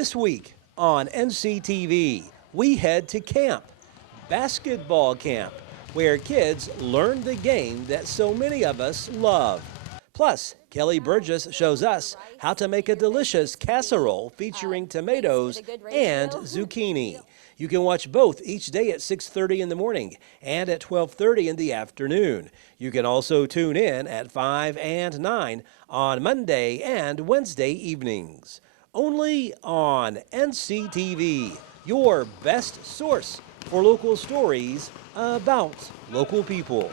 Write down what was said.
This week on NCTV, we head to camp, basketball camp, where kids learn the game that so many of us love. Plus, Kelly Burgess shows us how to make a delicious casserole featuring tomatoes and zucchini. You can watch both each day at 6:30 in the morning and at 12:30 in the afternoon. You can also tune in at 5 and 9 on Monday and Wednesday evenings. Only on NCTV, your best source for local stories about local people.